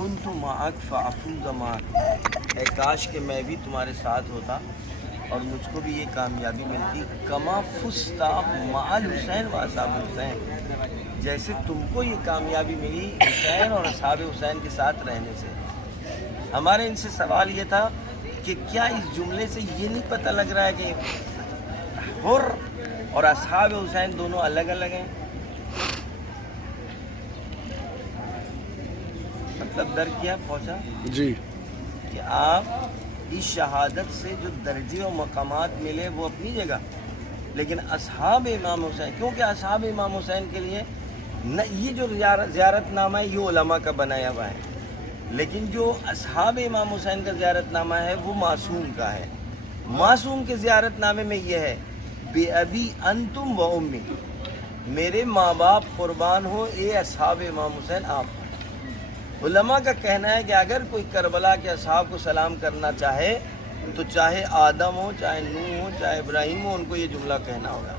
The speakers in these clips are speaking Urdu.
کنت معک فافوز معک، اے کاش کہ میں بھی تمہارے ساتھ ہوتا اور مجھ کو بھی یہ کامیابی ملتی، کما فزت مع الحسین و اصحاب الحسین، جیسے تم کو یہ کامیابی ملی حسین اور اصحاب حسین کے ساتھ رہنے سے۔ ہمارے ان سے سوال یہ تھا کہ کیا اس جملے سے یہ نہیں پتہ لگ رہا ہے کہ حر اور اصحاب حسین دونوں الگ الگ ہیں؟ مطلب در کیا پہنچا جی کہ آپ اس شہادت سے جو درجے و مقامات ملے وہ اپنی جگہ، لیکن اصحاب امام حسین، کیونکہ اصحاب امام حسین کے لیے یہ جو زیارت نامہ ہے یہ علماء کا بنایا ہوا ہے، لیکن جو اصحاب امام حسین کا زیارت نامہ ہے وہ معصوم کا ہے۔ معصوم کے زیارت نامے میں یہ ہے بے ابی انتم و امی، میرے ماں باپ قربان ہو اے اصحاب امام حسین آپ۔ علماء کا کہنا ہے کہ اگر کوئی کربلا کے اصحاب کو سلام کرنا چاہے تو چاہے آدم ہو، چاہے نوح ہو، چاہے ابراہیم ہو، ان کو یہ جملہ کہنا ہوگا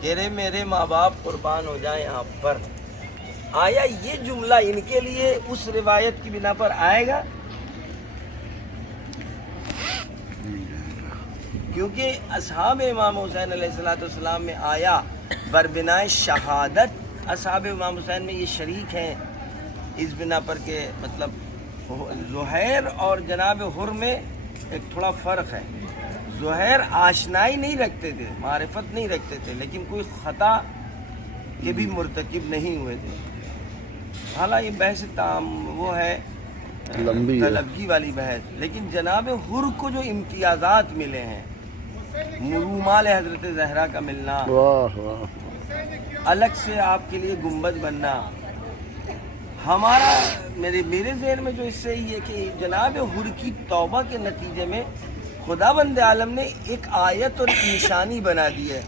کہ رے میرے ماں باپ قربان ہو جائیں آپ پر۔ آیا یہ جملہ ان کے لیے اس روایت کی بنا پر آئے گا؟ کیونکہ اصحاب امام حسین علیہ السلام میں آیا بربنائے شہادت اصحاب امام حسین میں یہ شریک ہیں، اس بنا پر کہ مطلب زہیر اور جناب حر میں ایک تھوڑا فرق ہے۔ زہیر آشنائی نہیں رکھتے تھے، معرفت نہیں رکھتے تھے، لیکن کوئی خطا کے بھی مرتکب نہیں ہوئے تھے۔ حالانکہ یہ بحث وہ ہے لمبی ہے، طلبگی والی بحث، لیکن جناب حر کو جو امتیازات ملے ہیں، رومال حضرت زہرا کا ملنا، واہ واہ، الگ سے آپ کے لیے گنبد بننا، ہمارا میرے ذہن میں جو اس سے یہ کہ جناب حر کی توبہ کے نتیجے میں خدا بند عالم نے ایک آیت اور ایک نشانی بنا دی ہے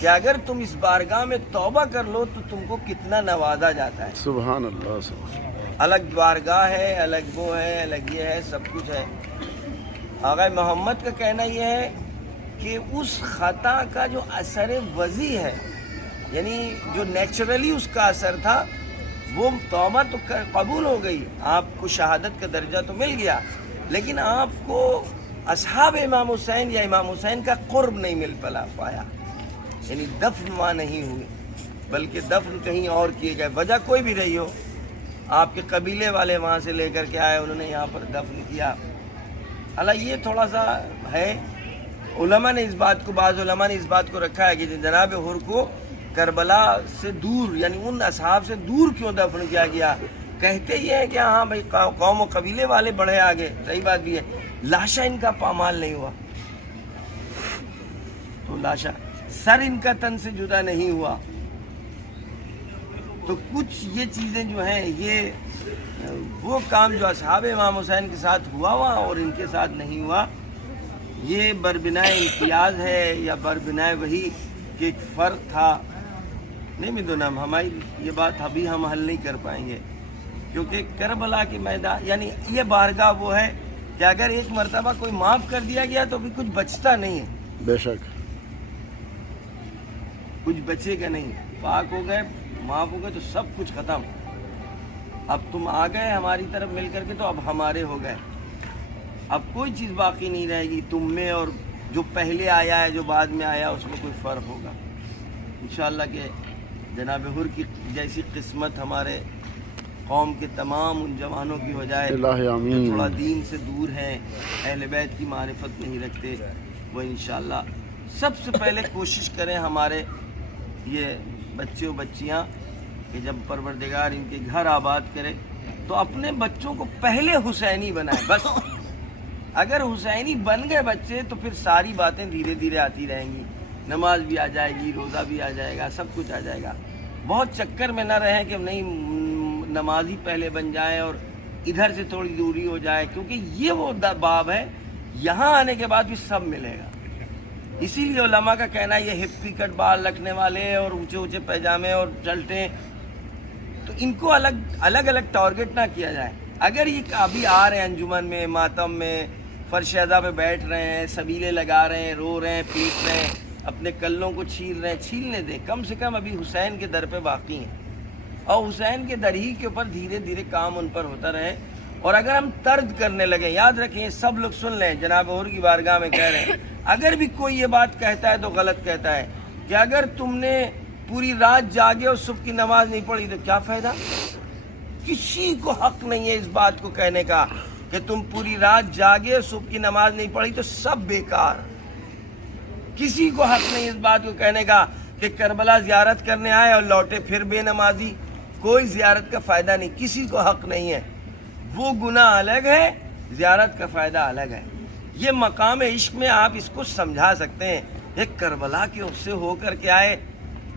کہ اگر تم اس بارگاہ میں توبہ کر لو تو تم کو کتنا نوازا جاتا ہے۔ سبحان اللہ سبحان الگ بارگاہ ہے، الگ وہ ہے، الگ یہ ہے، سب کچھ ہے۔ آقا محمد کا کہنا یہ ہے کہ اس خطا کا جو اثر وضع ہے، یعنی جو نیچرلی اس کا اثر تھا، وہ توبہ تو قبول ہو گئی، آپ کو شہادت کا درجہ تو مل گیا، لیکن آپ کو اصحاب امام حسین یا امام حسین کا قرب نہیں مل پایا، یعنی دفن وہاں نہیں ہوئے، بلکہ دفن کہیں اور کیے گئے، وجہ کوئی بھی رہی ہو، آپ کے قبیلے والے وہاں سے لے کر کے آئے، انہوں نے یہاں پر دفن کیا۔ اللہ یہ تھوڑا سا ہے، علماء نے اس بات کو، بعض علماء نے اس بات کو رکھا ہے کہ جناب حر کو کربلا سے دور، یعنی ان اصحاب سے دور کیوں دفن کیا گیا؟ کہتے یہ ہے کہ ہاں بھائی قوم و قبیلے والے بڑھے آگے، صحیح بات بھی ہے، لاشا ان کا پامال نہیں ہوا، تو لاشا سر ان کا تن سے جدا نہیں ہوا، تو کچھ یہ چیزیں جو ہیں، یہ وہ کام جو اصحاب امام حسین کے ساتھ ہوا اور ان کے ساتھ نہیں ہوا، یہ بربنائے امتیاز ہے یا بربنائے وہی کہ ایک فرق تھا، نہیں مدونم، ہماری یہ بات ابھی ہم حل نہیں کر پائیں گے، کیونکہ کربلا کے میدان، یعنی یہ بارگاہ وہ ہے کہ اگر ایک مرتبہ کوئی معاف کر دیا گیا تو بھی کچھ بچتا نہیں ہے، بے شک، کچھ بچے گا نہیں، پاک ہو گئے، معاف ہو گئے تو سب کچھ ختم، اب تم آ گئے ہماری طرف مل کر کے تو اب ہمارے ہو گئے، اب کوئی چیز باقی نہیں رہے گی تم میں، اور جو پہلے آیا ہے جو بعد میں آیا اس میں کوئی فرق ہوگا انشاءاللہ کہ جناب حر کی جیسی قسمت ہمارے قوم کے تمام ان جوانوں کی ہو جائے الہ جو آمین، تھوڑا دین سے دور ہیں، اہل بیت کی معرفت نہیں رکھتے، وہ انشاءاللہ سب سے پہلے کوشش کریں ہمارے یہ بچے و بچیاں کہ جب پروردگار ان کے گھر آباد کرے تو اپنے بچوں کو پہلے حسینی بنائیں، بس اگر حسینی بن گئے بچے تو پھر ساری باتیں دھیرے دھیرے آتی رہیں گی، نماز بھی آ جائے گی، روزہ بھی آ جائے گا، سب کچھ آ جائے گا۔ بہت چکر میں نہ رہیں کہ نہیں نمازی پہلے بن جائیں اور ادھر سے تھوڑی دوری ہو جائے، کیونکہ یہ وہ باب ہے، یہاں آنے کے بعد بھی سب ملے گا۔ اسی لیے علماء کا کہنا ہے یہ ہپی کٹ بال رکھنے والے اور اونچے اونچے پیجامے اور چلٹیں، تو ان کو الگ الگ ٹارگٹ نہ کیا جائے۔ اگر یہ ابھی آ رہے ہیں انجمن میں، ماتم میں، فرش ادا پہ بیٹھ رہے ہیں، سبیلے لگا رہے ہیں، رو رہے ہیں، پیٹ رہے ہیں، اپنے کلوں کو چھیل رہے ہیں، چھیلنے دیں، کم سے کم ابھی حسین کے در پہ باقی ہیں، اور حسین کے در ہی کے اوپر دھیرے دھیرے کام ان پر ہوتا رہے، اور اگر ہم طرد کرنے لگے، یاد رکھیں یہ سب لوگ سن لیں، جناب حضور کی بارگاہ میں کہہ رہے ہیں، اگر بھی کوئی یہ بات کہتا ہے تو غلط کہتا ہے کہ اگر تم نے پوری رات جاگے اور صبح کی نماز نہیں پڑھی تو کیا فائدہ؟ کسی کو حق نہیں ہے اس بات کو کہنے کا کہ تم پوری رات جاگے اور صبح کی نماز نہیں پڑھی تو سب بیکار۔ کسی کو حق نہیں اس بات کو کہنے کا کہ کربلا زیارت کرنے آئے اور لوٹے پھر بے نمازی، کوئی زیارت کا فائدہ نہیں، کسی کو حق نہیں ہے۔ وہ گناہ الگ ہے، زیارت کا فائدہ الگ ہے۔ یہ مقام عشق میں آپ اس کو سمجھا سکتے ہیں۔ ایک کربلا کے اس سے ہو کر کے آئے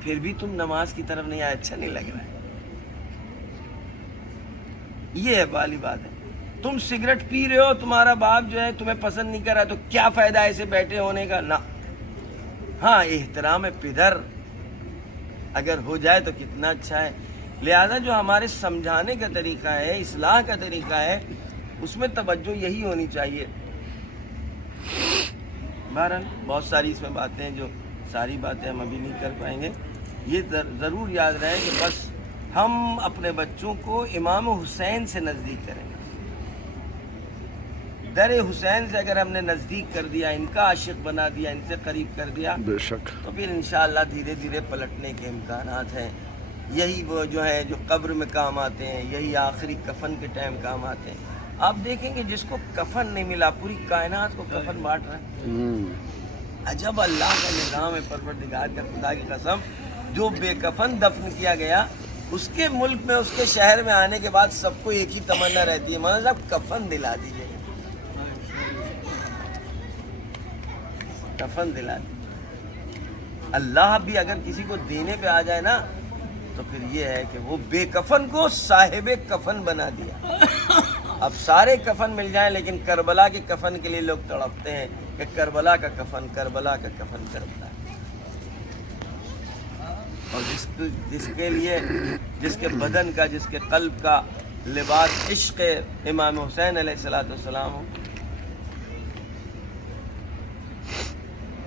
پھر بھی تم نماز کی طرف نہیں آئے، اچھا نہیں لگ رہا ہے۔ یہ ہے والی بات ہے۔ تم سگریٹ پی رہے ہو، تمہارا باپ جو ہے تمہیں پسند نہیں کر رہا تو کیا فائدہ ایسے بیٹھے ہونے کا؟ نہ، ہاں احترام پدر اگر ہو جائے تو کتنا اچھا ہے۔ لہذا جو ہمارے سمجھانے کا طریقہ ہے، اصلاح کا طریقہ ہے، اس میں توجہ یہی ہونی چاہیے۔ بہرحال بہت ساری اس میں باتیں ہیں جو ساری باتیں ہم ابھی نہیں کر پائیں گے۔ یہ ضرور یاد رہے کہ بس ہم اپنے بچوں کو امام حسین سے نزدیک کریں گے۔ در حسین سے اگر ہم نے نزدیک کر دیا، ان کا عاشق بنا دیا، ان سے قریب کر دیا، بے شک تو پھر انشاءاللہ دھیرے دھیرے پلٹنے کے امکانات ہیں۔ یہی وہ جو ہے جو قبر میں کام آتے ہیں، یہی آخری کفن کے ٹائم کام آتے ہیں۔ آپ دیکھیں کہ جس کو کفن نہیں ملا، پوری کائنات کو کفن بانٹ رہا ہے۔ عجب اللہ کا نظام ہے، پروردگار کا، خدا کی قسم۔ جو بے کفن دفن کیا گیا، اس کے ملک میں، اس کے شہر میں آنے کے بعد سب کو ایک ہی تمنا رہتی ہے، مولانا صاحب کفن دلا دیجیے، کفن دلا دیجیے۔ اللہ بھی اگر کسی کو دینے پہ آ جائے نا تو پھر یہ ہے کہ وہ بے کفن کو صاحب کفن بنا دیا۔ اب سارے کفن مل جائیں لیکن کربلا کے کفن کے لیے لوگ تڑپتے ہیں کہ کربلا کا کفن، کربلا کا کفن، کربلا۔ اور جس کے لیے، جس کے بدن کا، جس کے قلب کا لباس عشق امام حسین علیہ السلام ہو،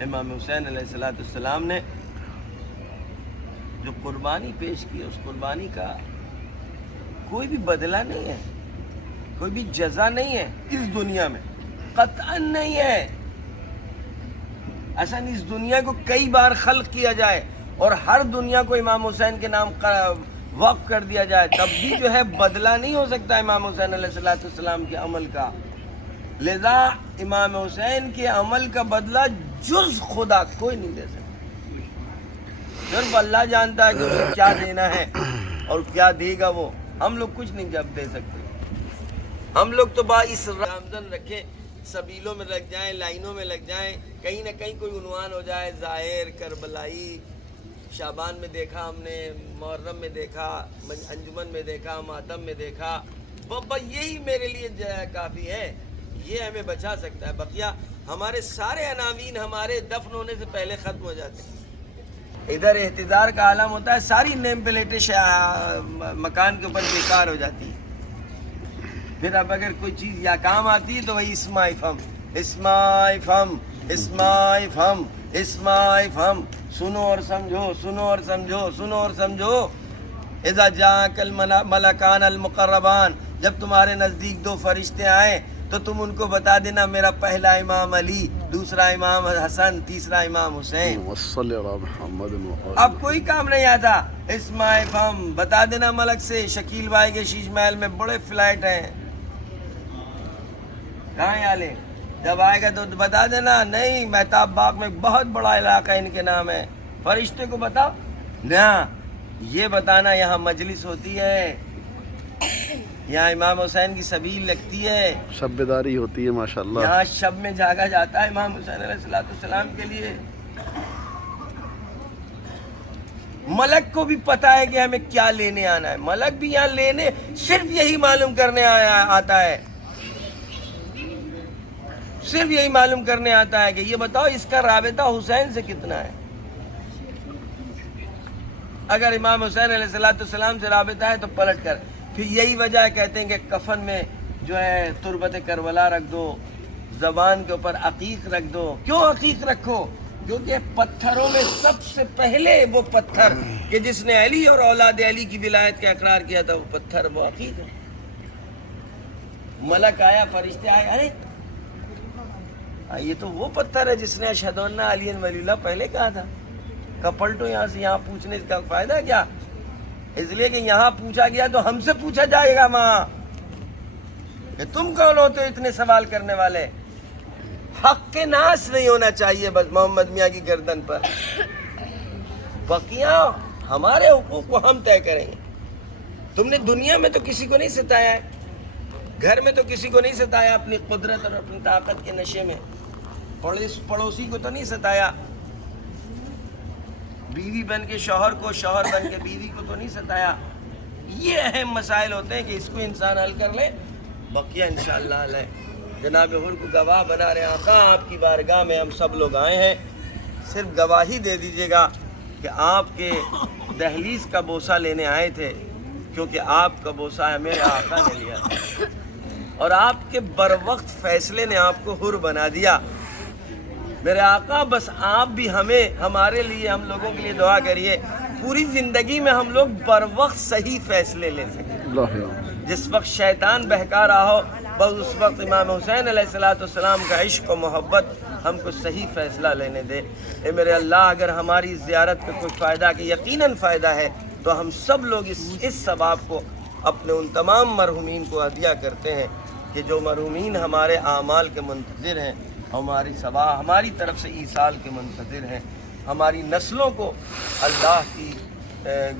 امام حسین علیہ السلام نے جو قربانی پیش کی، اس قربانی کا کوئی بھی بدلہ نہیں ہے، کوئی بھی جزا نہیں ہے اس دنیا میں، قطعاً نہیں ہے۔ اصلا اس دنیا کو کئی بار خلق کیا جائے اور ہر دنیا کو امام حسین کے نام وقف کر دیا جائے، تب بھی جو ہے بدلہ نہیں ہو سکتا امام حسین علیہ السلام کے عمل کا۔ لذا امام حسین کے عمل کا بدلہ جز خدا کوئی نہیں دے سکتا۔ صرف اللہ جانتا ہے کہ اسے کیا دینا ہے اور کیا دے گا وہ، ہم لوگ کچھ نہیں جب دے سکتے۔ ہم لوگ تو باعث رمضان رکھیں، سبیلوں میں لگ جائیں، لائنوں میں لگ جائیں، کہیں نہ کہیں کوئی عنوان ہو جائے، ظاہر، کربلائی، شعبان میں دیکھا ہم نے، محرم میں دیکھا، انجمن میں دیکھا، ماتم میں دیکھا، بابا یہی میرے لیے کافی ہے، یہ ہمیں بچا سکتا ہے۔ بقیہ ہمارے سارے عناوین ہمارے دفن ہونے سے پہلے ختم ہو جاتے ہیں۔ ادھر احتضار کا عالم ہوتا ہے، ساری نیم پلیٹیں مکان کے اوپر بیکار ہو جاتی ہیں۔ پھر اب اگر کوئی چیز یا کام آتی ہے تو وہی اسمائی فم، اسمائی فم، اسمائی فم، اسمائی فم، سنو اور سمجھو، سنو اور سمجھو، سنو اور سمجھو۔ اذا جاءک الملکان المقربان، جب تمہارے نزدیک دو فرشتے آئیں تو تم ان کو بتا دینا میرا پہلا امام علی، دوسرا امام حسن، تیسرا امام حسین۔ وصلی علی محمد اب کوئی کام نہیں آتا، اسمائی فم بتا دینا ملک سے، شکیل بھائی کے شیش محل میں بڑے فلائٹ ہیں، کہاں یالے، جب آئے گا تو بتا دینا نہیں مہتاب باغ میں بہت بڑا علاقہ ان کے نام ہے، فرشتے کو بتاؤ نہ، یہ بتانا یہاں مجلس ہوتی ہے، یہاں امام حسین کی سبیل لگتی ہے، شب بیداری ہوتی ہے ماشاءاللہ، یہاں شب میں جاگا جاتا ہے امام حسین علیہ السلام کے لیے۔ ملک کو بھی پتا ہے کہ ہمیں کیا لینے آنا ہے، ملک بھی یہاں لینے صرف یہی معلوم کرنے آتا ہے، صرف یہی معلوم کرنے آتا ہے کہ یہ بتاؤ اس کا رابطہ حسین سے کتنا ہے۔ اگر امام حسین علیہ السلام سے رابطہ ہے تو پلٹ کر، پھر یہی وجہ ہے کہتے ہیں کہ کفن میں جو ہے تربت کربلا رکھ دو، زبان کے اوپر عقیق رکھ دو۔ کیوں عقیق رکھو؟ کیونکہ پتھروں میں سب سے پہلے وہ پتھر کہ جس نے علی اور اولاد علی کی ولایت کا اقرار کیا تھا، وہ پتھر وہ عقیق ہے۔ ملک آیا، فرشتے آئے، ارے یہ تو وہ پتھر ہے جس نے اشہد ان علی ولی اللہ پہلے کہا تھا، کپلٹو یہاں سے یہاں پوچھنے کا فائدہ کیا؟ اس لیے کہ یہاں پوچھا گیا تو ہم سے پوچھا جائے گا وہاں کہ تم کون ہوتے ہو اتنے سوال کرنے والے. حق کے ناس نہیں ہونا چاہیے بس محمد میاں کی گردن پر. بقیہ ہمارے حقوق کو ہم طے کریں گے. تم نے دنیا میں تو کسی کو نہیں ستایا ہے، گھر میں تو کسی کو نہیں ستایا اپنی قدرت اور اپنی طاقت کے نشے میں، پڑوسی کو تو نہیں ستایا، بیوی بن کے شوہر کو، شوہر بن کے بیوی کو تو نہیں ستایا. یہ اہم مسائل ہوتے ہیں کہ اس کو انسان حل کر لے. بقیہ انشاءاللہ علیہ جناب حر کو گواہ بنا رہے ہیں. آقا آپ کی بارگاہ میں ہم سب لوگ آئے ہیں، صرف گواہی دے دیجیے گا کہ آپ کے دہلیز کا بوسہ لینے آئے تھے، کیونکہ آپ کا بوسہ میرے آقا نے لیا تھا اور آپ کے بر وقت فیصلے نے آپ کو حر بنا دیا. میرے آقا بس آپ بھی ہمارے لیے، ہم لوگوں کے لیے دعا کریے پوری زندگی میں ہم لوگ بر وقت صحیح فیصلے لے سکیں. جس وقت شیطان بہکا رہا ہو بس اس وقت امام حسین علیہ السلام کا عشق و محبت ہم کو صحیح فیصلہ لینے دے. اے میرے اللہ اگر ہماری زیارت کا کوئی فائدہ، کہ یقیناً فائدہ ہے، تو ہم سب لوگ اس ثواب کو اپنے ان تمام مرحومین کو عطیہ کرتے ہیں کہ جو مرحومین ہمارے اعمال کے منتظر ہیں، ہماری طرف سے ایصال کے منتظر ہیں. ہماری نسلوں کو اللہ کی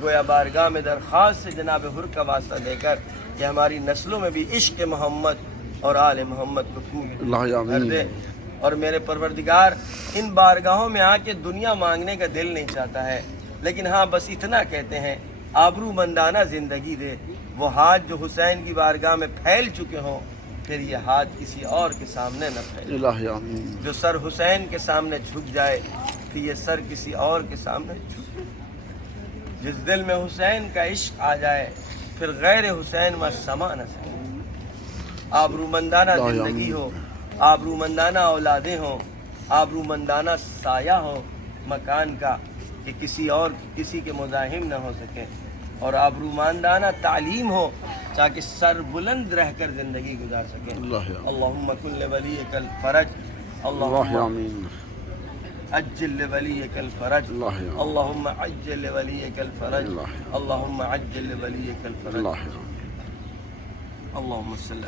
گویا بارگاہ میں درخواست سے جناب حر کا واسطہ دے کر کہ ہماری نسلوں میں بھی عشق محمد اور آل محمد کو خوب کر دے. اور میرے پروردگار ان بارگاہوں میں آ کے دنیا مانگنے کا دل نہیں چاہتا ہے، لیکن ہاں بس اتنا کہتے ہیں آبرو مندانہ زندگی دے. وہ ہاتھ جو حسین کی بارگاہ میں پھیل چکے ہوں پھر یہ ہاتھ کسی اور کے سامنے نہ پھیلے. جو سر حسین کے سامنے جھک جائے پھر یہ سر کسی اور کے سامنے جھک. جس دل میں حسین کا عشق آ جائے پھر غیر حسین میں سما نہ سکے. آبرومندانہ زندگی ہو، آبرومندانہ اولادیں ہوں، آبرومندانہ سایہ ہو مکان کا کہ کسی کے مزاحم نہ ہو سکے، اور آبرومندانہ تعلیم ہو تاکہ سر بلند رہ کر زندگی گزار سکیں. اللہم کن لولیک الفرج، اللہم عجل لولیک الفرج، اللہم عجل لولیک الفرج، اللہم عجل لولیک الفرج. اللہم صلی